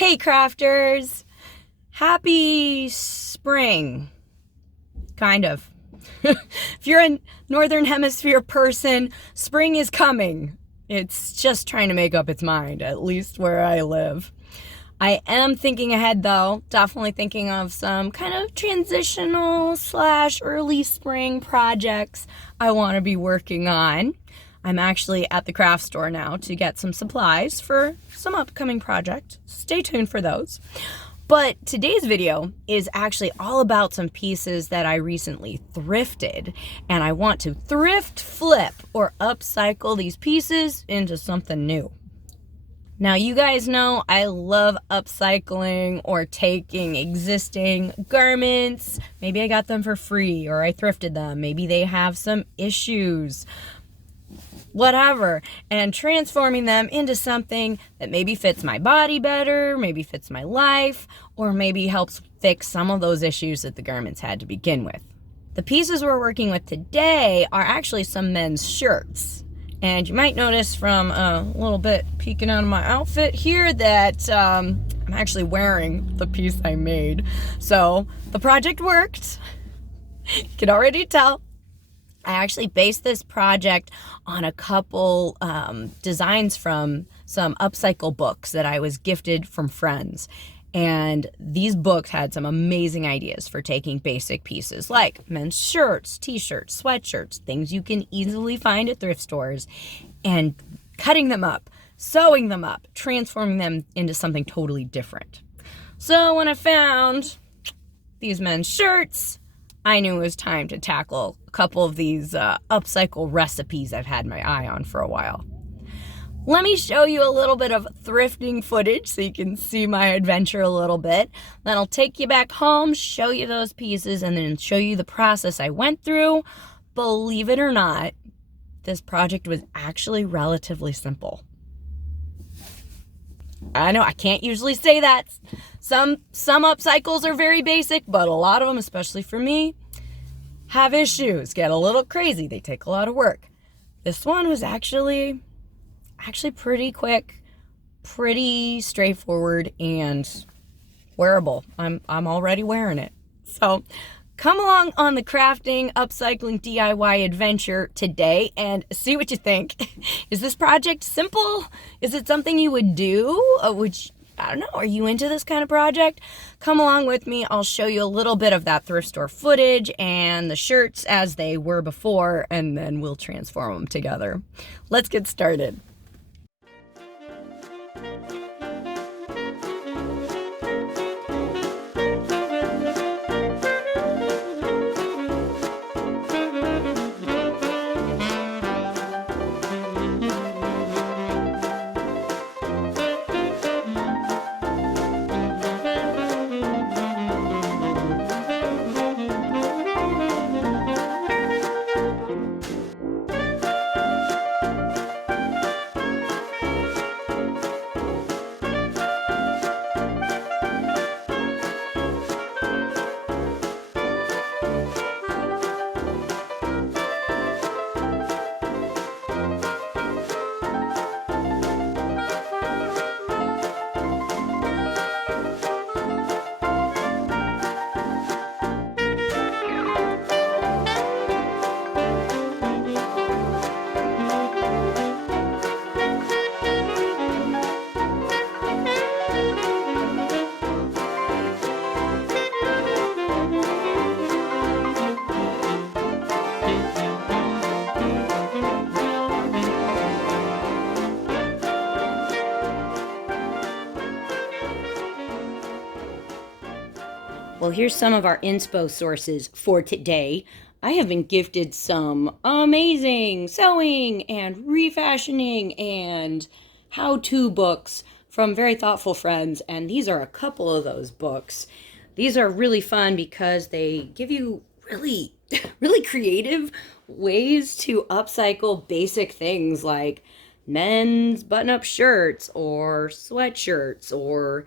Hey crafters! Happy spring. Kind of. If you're a Northern Hemisphere person, spring is coming. It's just trying to make up its mind, at least where I live. I am thinking ahead though, definitely thinking of some kind of transitional / early spring projects I want to be working on. I'm actually at the craft store now to get some supplies for some upcoming project. Stay tuned for those. But today's video is actually all about some pieces that I recently thrifted, and I want to thrift flip or upcycle these pieces into something new. Now, you guys know I love upcycling or taking existing garments. Maybe I got them for free or I thrifted them. Maybe they have some issues, whatever, and transforming them into something that maybe fits my body better, maybe fits my life, or maybe helps fix some of those issues that the garments had to begin with. The pieces we're working with today are actually some men's shirts. And you might notice from a little bit peeking out of my outfit here that I'm actually wearing the piece I made. So the project worked. You can already tell. I actually based this project on a couple designs from some Upcycle books that I was gifted from friends. And these books had some amazing ideas for taking basic pieces like men's shirts, t-shirts, sweatshirts, things you can easily find at thrift stores, and cutting them up, sewing them up, transforming them into something totally different. So when I found these men's shirts, I knew it was time to tackle a couple of these upcycle recipes I've had my eye on for a while. Let me show you a little bit of thrifting footage so you can see my adventure a little bit. Then I'll take you back home, show you those pieces, and then show you the process I went through. Believe it or not, this project was actually relatively simple. I know I can't usually say that. Some upcycles are very basic, but a lot of them, especially for me, have issues, get a little crazy. They take a lot of work. This one was actually pretty quick, pretty straightforward, and wearable. I'm already wearing it. So come along on the crafting, upcycling, DIY adventure today and see what you think. Is this project simple? Is it something you would do? I don't know, are you into this kind of project? Come along with me. I'll show you a little bit of that thrift store footage and the shirts as they were before, and then we'll transform them together. Let's get started. Well, here's some of our inspo sources for today. I have been gifted some amazing sewing and refashioning and how-to books from very thoughtful friends, and these are a couple of those books. These are really fun because they give you really creative ways to upcycle basic things like men's button-up shirts or sweatshirts or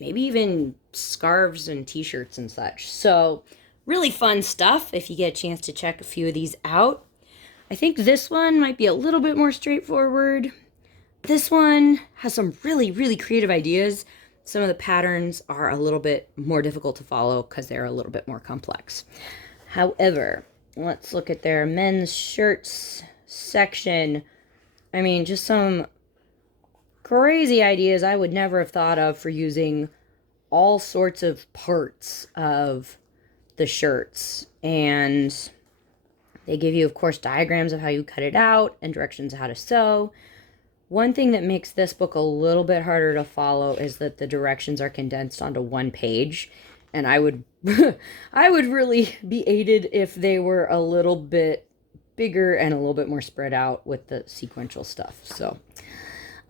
maybe even scarves and t-shirts and such. So really fun stuff if you get a chance to check a few of these out. I think this one might be a little bit more straightforward. This one has some really creative ideas. some of the patterns are a little bit more difficult to follow because they're a little bit more complex. However, let's look at their men's shirts section. I mean, just some crazy ideas I would never have thought of for using all sorts of parts of the shirts. And they give you, of course, diagrams of how you cut it out and directions of how to sew. One thing that makes this book a little bit harder to follow is that the directions are condensed onto one page. And I would I would really be aided if they were a little bit bigger and a little bit more spread out with the sequential stuff. So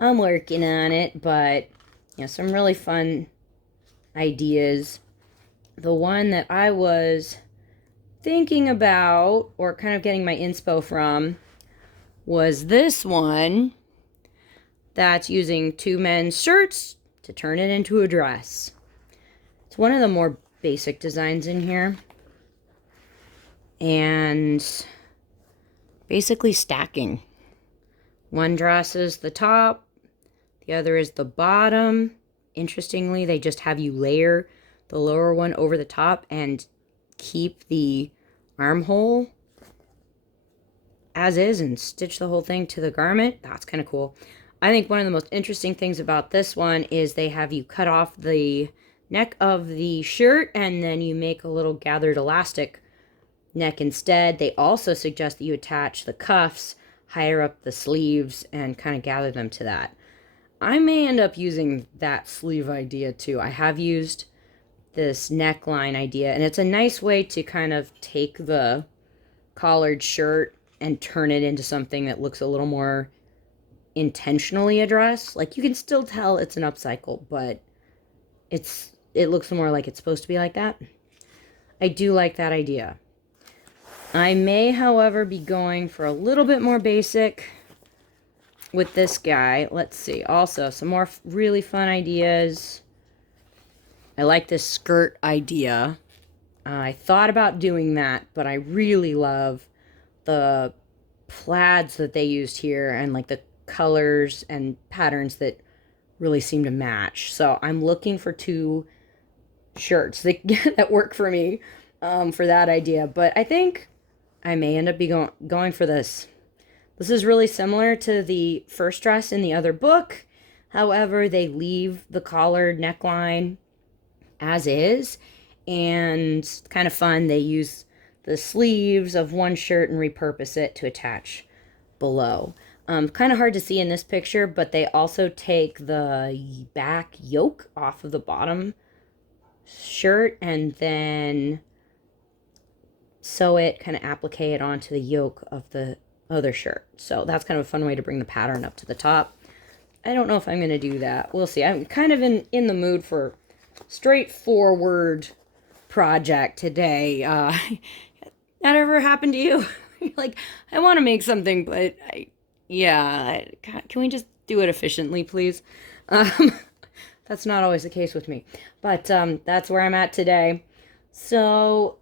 I'm working on it, but some really fun ideas. The one that I was thinking about, or kind of getting my inspo from, was this one that's using two men's shirts to turn it into a dress. It's one of the more basic designs in here. And basically stacking. One dress is the top, the other is the bottom. Interestingly, they just have you layer the lower one over the top and keep the armhole as is and stitch the whole thing to the garment. That's kind of cool. I think one of the most interesting things about this one is they have you cut off the neck of the shirt and then you make a little gathered elastic neck instead. They also suggest that you attach the cuffs higher up the sleeves and kind of gather them to that. I may end up using that sleeve idea too. I have used this neckline idea, and it's a nice way to kind of take the collared shirt and turn it into something that looks a little more intentionally a dress. Like, you can still tell it's an upcycle, but it looks more like it's supposed to be like that. I do like that idea. I may, however, be going for a little bit more basic with this guy. Let's see. Also, some more really fun ideas. I like this skirt idea. I thought about doing that, but I really love the plaids that they used here and like the colors and patterns that really seem to match. So I'm looking for two shirts that work for me for that idea. But I think I may end up going for this. This is really similar to the first dress in the other book. However, they leave the collared neckline as is, and it's kind of fun. They use the sleeves of one shirt and repurpose it to attach below. Kind of hard to see in this picture, but they also take the back yoke off of the bottom shirt and then sew it, kind of applique it onto the yoke of the other shirt. So that's kind of a fun way to bring the pattern up to the top. I don't know if I'm going to do that. We'll see. I'm kind of in the mood for straightforward project today. That ever happened to you? You're like, I want to make something, but can we just do it efficiently, please? That's not always the case with me, but that's where I'm at today. So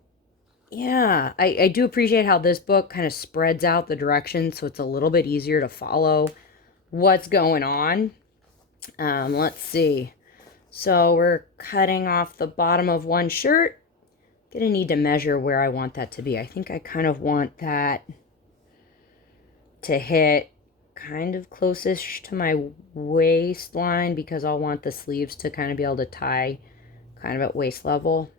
yeah, I do appreciate how this book kind of spreads out the directions, so it's a little bit easier to follow what's going on. Let's see. So we're cutting off the bottom of one shirt. Gonna need to measure where I want that to be. I think I kind of want that to hit kind of closest to my waistline because I'll want the sleeves to kind of be able to tie kind of at waist level.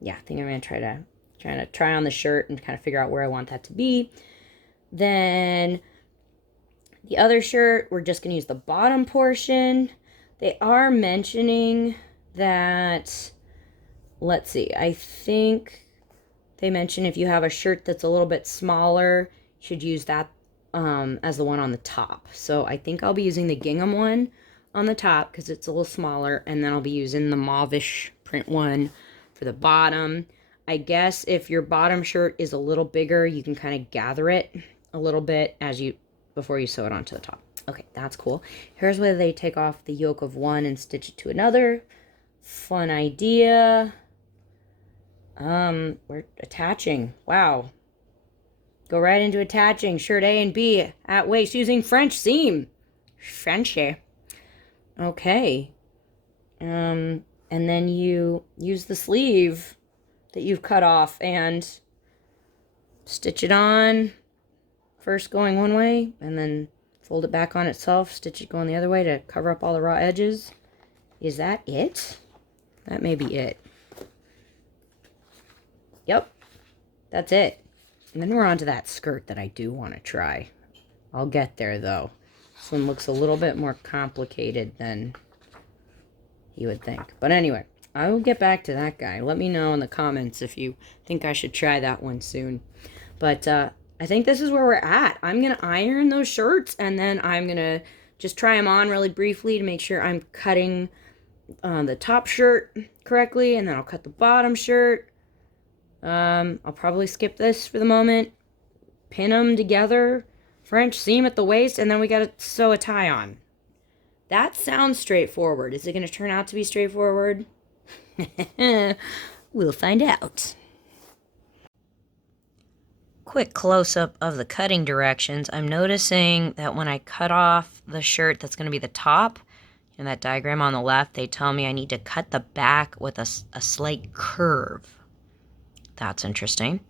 Yeah, I think I'm gonna try to try on the shirt and kind of figure out where I want that to be. Then the other shirt, we're just gonna use the bottom portion. They are mentioning that, let's see, I think they mention if you have a shirt that's a little bit smaller, you should use that as the one on the top. So I think I'll be using the gingham one on the top because it's a little smaller, and then I'll be using the mauve-ish print one for the bottom. I guess if your bottom shirt is a little bigger, you can kind of gather it a little bit before you sew it onto the top. Okay, that's cool. Here's where they take off the yoke of one and stitch it to another. Fun idea. We're attaching. Wow. Go right into attaching shirt A and B at waist using French seam. Frenchy. Okay. And then you use the sleeve that you've cut off and stitch it on, first going one way, and then fold it back on itself, stitch it going the other way to cover up all the raw edges. Is that it? That may be it. Yep, that's it. And then we're on to that skirt that I do want to try. I'll get there, though. This one looks a little bit more complicated than you would think. But anyway, I will get back to that guy. Let me know in the comments if you think I should try that one soon. But I think this is where we're at. I'm going to iron those shirts, and then I'm going to just try them on really briefly to make sure I'm cutting the top shirt correctly, and then I'll cut the bottom shirt. I'll probably skip this for the moment. Pin them together. French seam at the waist, and then we got to sew a tie on. That sounds straightforward. Is it going to turn out to be straightforward? We'll find out. Quick close-up of the cutting directions. I'm noticing that when I cut off the shirt that's going to be the top, in that diagram on the left, they tell me I need to cut the back with a slight curve. That's interesting.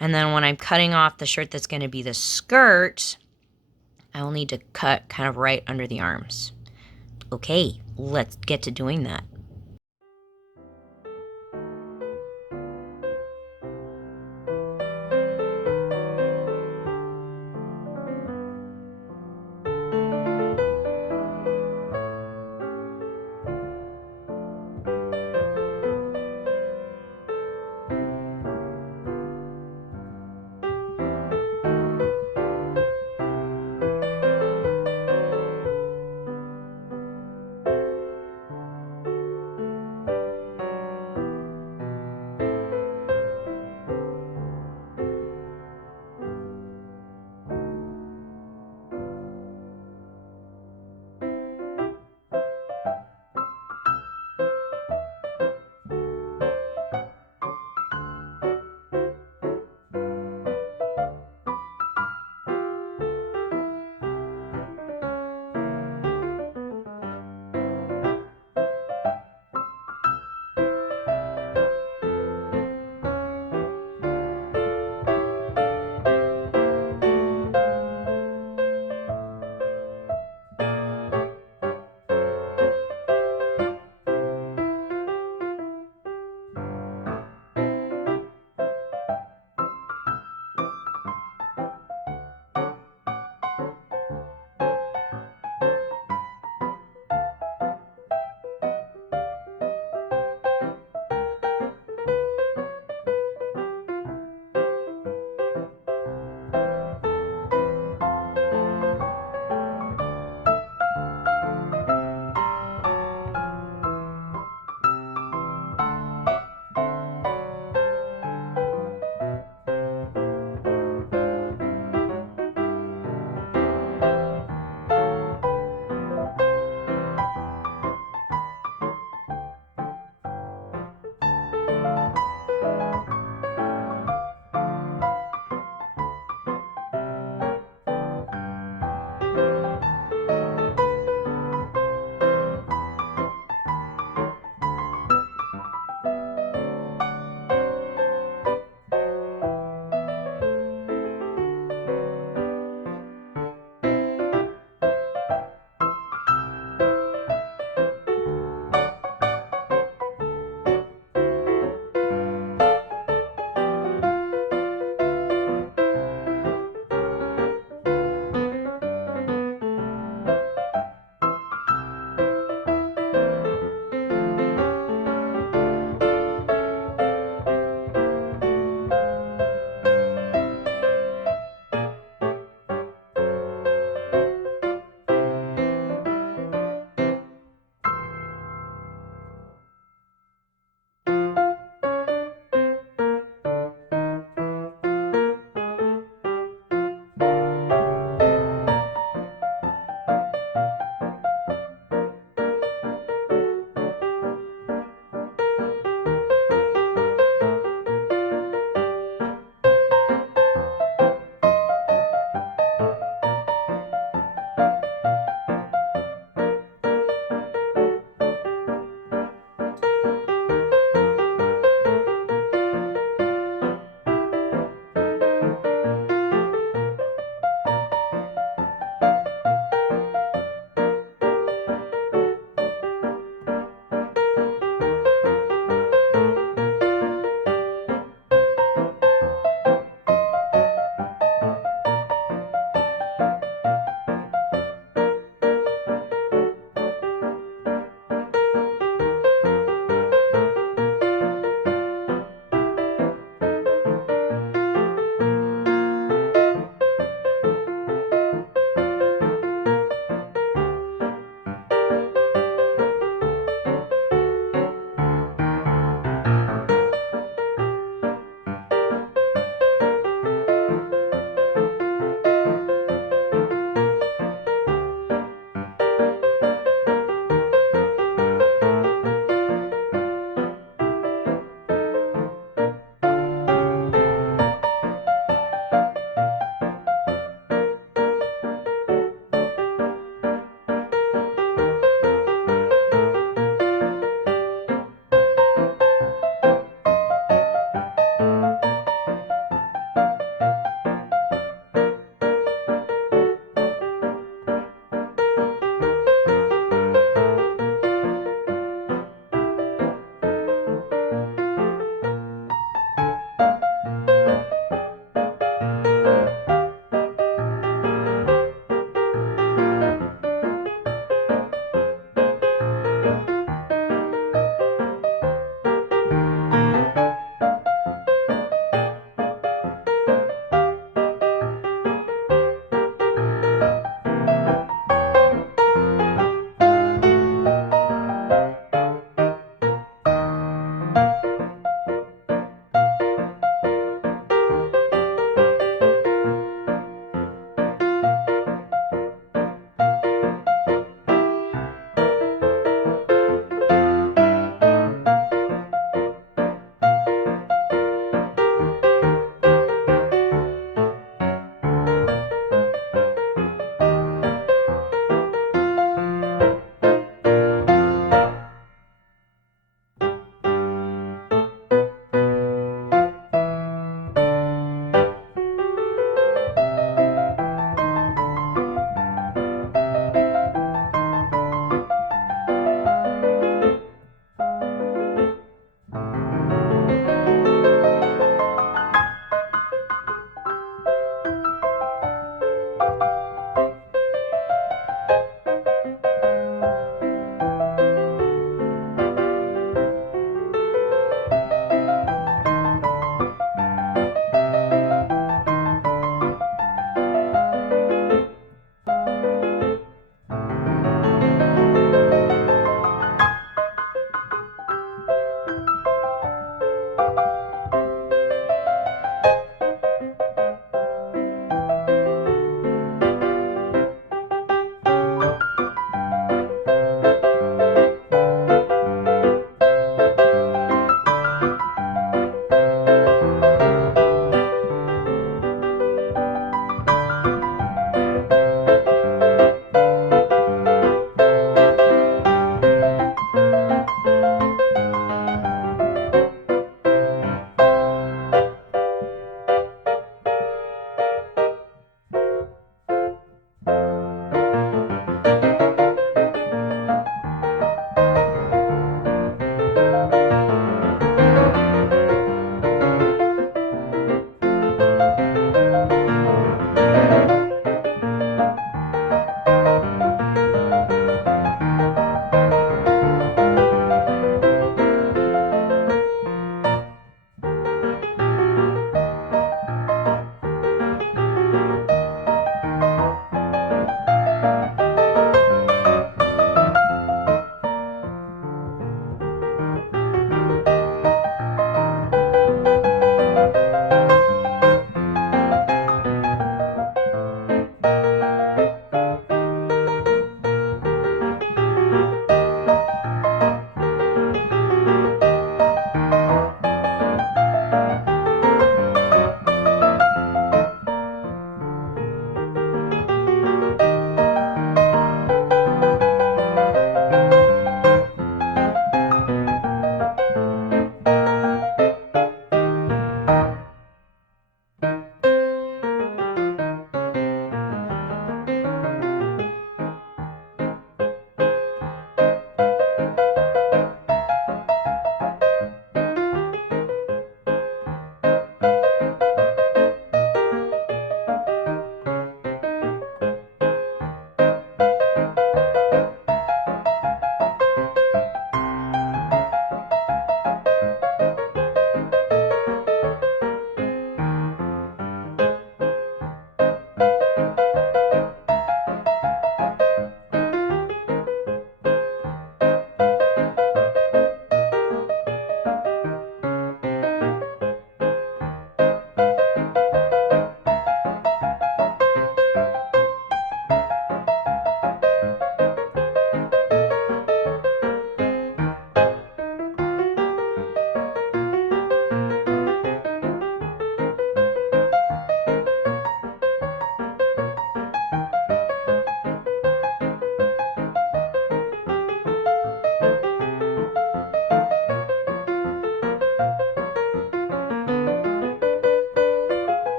And then when I'm cutting off the shirt that's going to be the skirt, I will need to cut kind of right under the arms. Okay, let's get to doing that.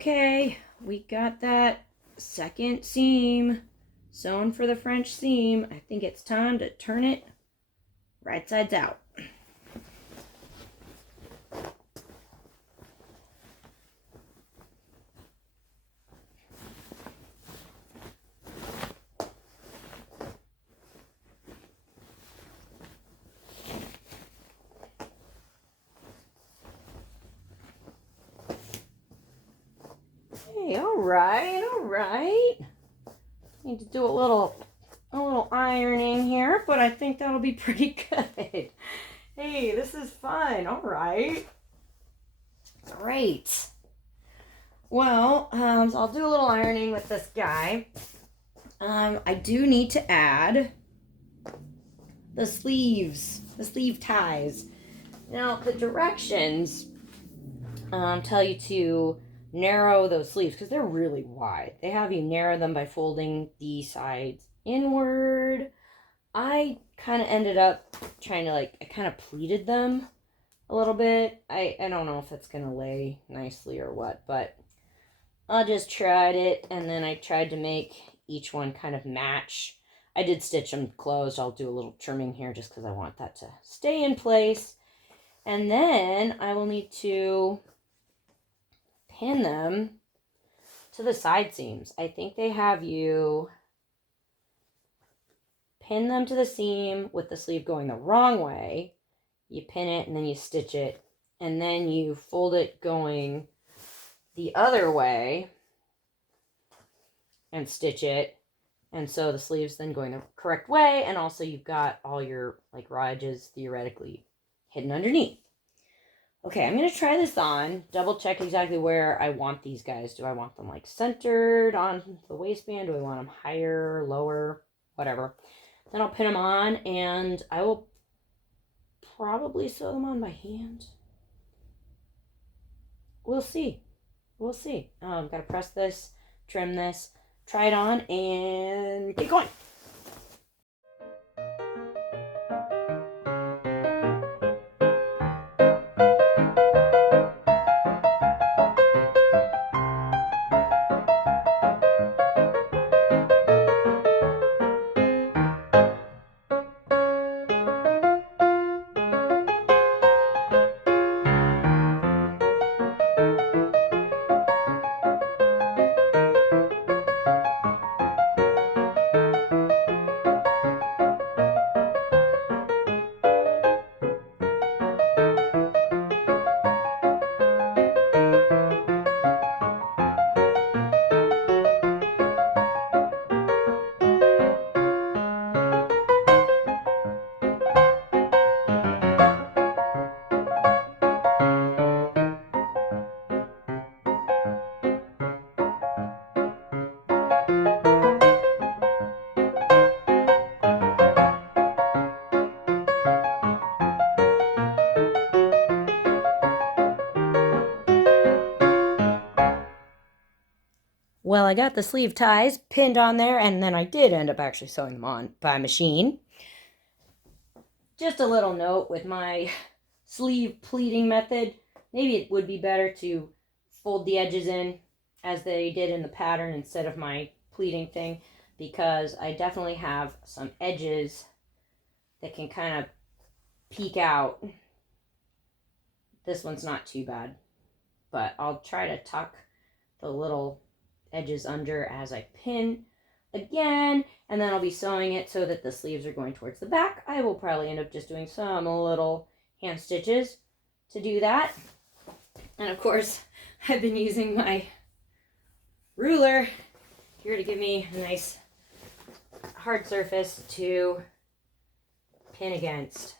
Okay, we got that second seam sewn for the French seam. I think it's time to turn it right sides out. Hey, all right. Need to do a little ironing here, but I think that'll be pretty good. Hey, this is fun. All right. Great. Well, so I'll do a little ironing with this guy. I do need to add the sleeves, the sleeve ties. Now, the directions tell you to narrow those sleeves because they're really wide. They have you narrow them by folding the sides inward. I kind of ended up trying to I kind of pleated them a little bit. I don't know if it's going to lay nicely or what, but I just tried it, and then I tried to make each one kind of match. I did stitch them closed. I'll do a little trimming here just because I want that to stay in place. And then I will need to pin them to the side seams. I think they have you pin them to the seam with the sleeve going the wrong way. You pin it and then you stitch it, and then you fold it going the other way and stitch it. And so the sleeve's then going the correct way, and also you've got all your raw edges theoretically hidden underneath. Okay, I'm going to try this on, double check exactly where I want these guys. Do I want them centered on the waistband? Do I want them higher, lower, whatever? Then I'll pin them on, and I will probably sew them on by hand. We'll see. We'll see. Got to press this, trim this, try it on, and get going. Well, I got the sleeve ties pinned on there, and then I did end up actually sewing them on by machine. Just a little note with my sleeve pleating method, maybe it would be better to fold the edges in as they did in the pattern instead of my pleating thing, because I definitely have some edges that can kind of peek out. This one's not too bad, but I'll try to tuck the little edges under as I pin again, and then I'll be sewing it so that the sleeves are going towards the back. I will probably end up just doing some little hand stitches to do that. And of course, I've been using my ruler here to give me a nice hard surface to pin against.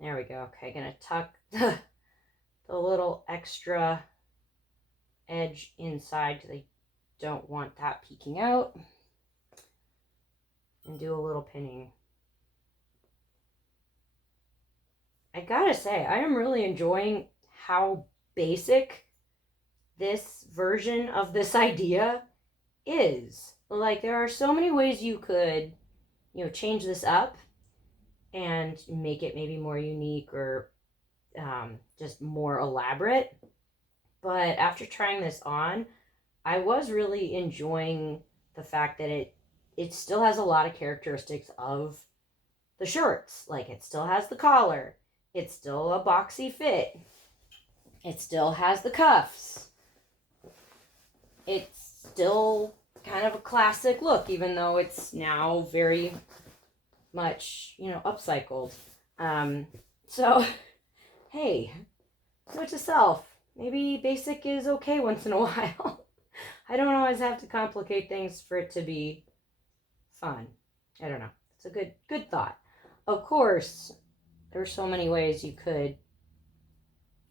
There we go. Okay, gonna tuck the little extra edge inside because I don't want that peeking out, and do a little pinning. I gotta say, I am really enjoying how basic this version of this idea is. There are so many ways you could, change this up and make it maybe more unique or just more elaborate. But after trying this on, I was really enjoying the fact that it still has a lot of characteristics of the shirts. Like it still has the collar, it's still a boxy fit, it still has the cuffs, it's still kind of a classic look, even though it's now very much, upcycled. So, hey, note to self, maybe basic is okay once in a while. I don't always have to complicate things for it to be fun. I don't know. It's a good thought. Of course, there's so many ways you could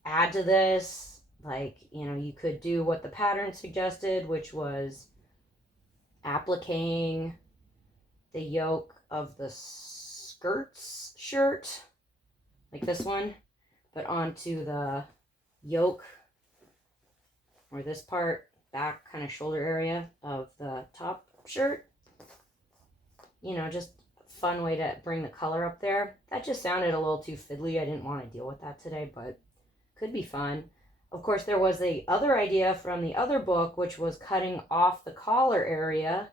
add to this. Like, you could do what the pattern suggested, which was appliquing the yoke of the skirts shirt, like this one, but onto the yoke, or this part, back kind of shoulder area of the top shirt. Just fun way to bring the color up there. That just sounded a little too fiddly. I didn't want to deal with that today, but could be fun. Of course, there was the other idea from the other book, which was cutting off the collar area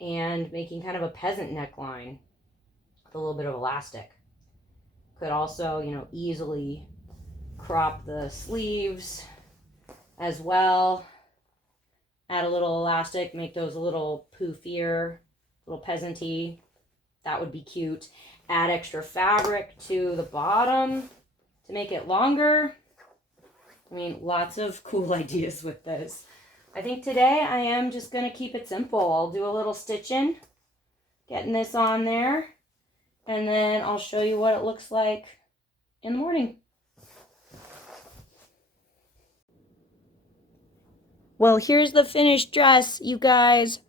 and making kind of a peasant neckline with a little bit of elastic. Could also, easily crop the sleeves as well. Add a little elastic, make those a little poofier, a little peasant-y. That would be cute. Add extra fabric to the bottom to make it longer. I mean, lots of cool ideas with this. I think today I am just going to keep it simple. I'll do a little stitching, getting this on there, and then I'll show you what it looks like in the morning. Well, here's the finished dress, you guys.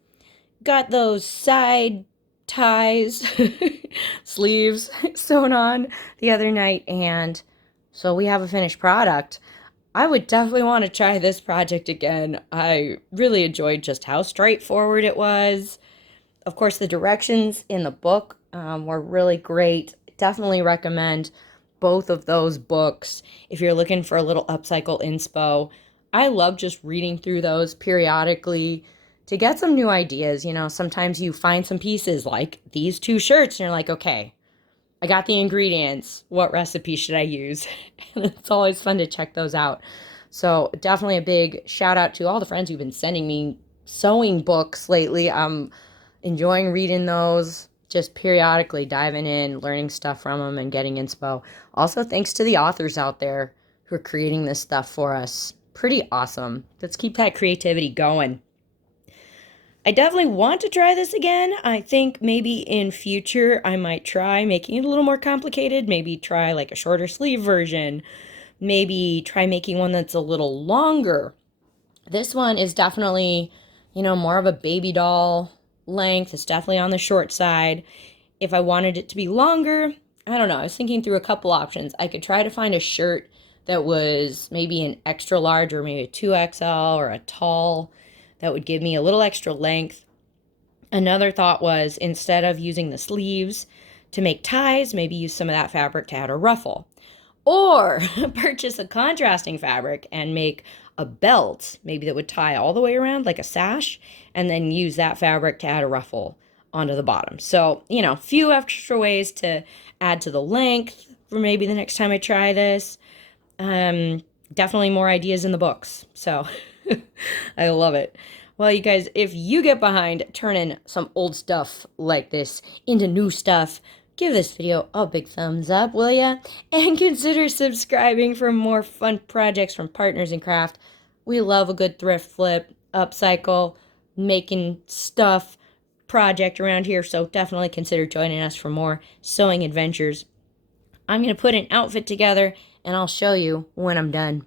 Got those side ties, sleeves sewn on the other night, and so we have a finished product. I would definitely want to try this project again. I really enjoyed just how straightforward it was. Of course, the directions in the book were really great. Definitely recommend both of those books if you're looking for a little upcycle inspo. I love just reading through those periodically to get some new ideas. Sometimes you find some pieces like these two shirts and you're like, okay, I got the ingredients. What recipe should I use? And it's always fun to check those out. So definitely a big shout out to all the friends who've been sending me sewing books lately. I'm enjoying reading those, just periodically diving in, learning stuff from them and getting inspo. Also, thanks to the authors out there who are creating this stuff for us. Pretty awesome. Let's keep that creativity going. I definitely want to try this again. I think maybe in future I might try making it a little more complicated. Maybe try like a shorter sleeve version. Maybe try making one that's a little longer. This one is definitely, more of a baby doll length. It's definitely on the short side. If I wanted it to be longer, I don't know. I was thinking through a couple options. I could try to find a shirt that was maybe an extra large or maybe a 2XL or a tall that would give me a little extra length. Another thought was instead of using the sleeves to make ties, maybe use some of that fabric to add a ruffle. Or purchase a contrasting fabric and make a belt, maybe that would tie all the way around like a sash, and then use that fabric to add a ruffle onto the bottom. So, few extra ways to add to the length for maybe the next time I try this. Definitely more ideas in the books. So I love it. Well, you guys, if you get behind turning some old stuff like this into new stuff, give this video a big thumbs up, will ya? And consider subscribing for more fun projects from Partners in Craft. We love a good thrift flip, upcycle, making stuff project around here, so definitely consider joining us for more sewing adventures. I'm going to put an outfit together, and I'll show you when I'm done.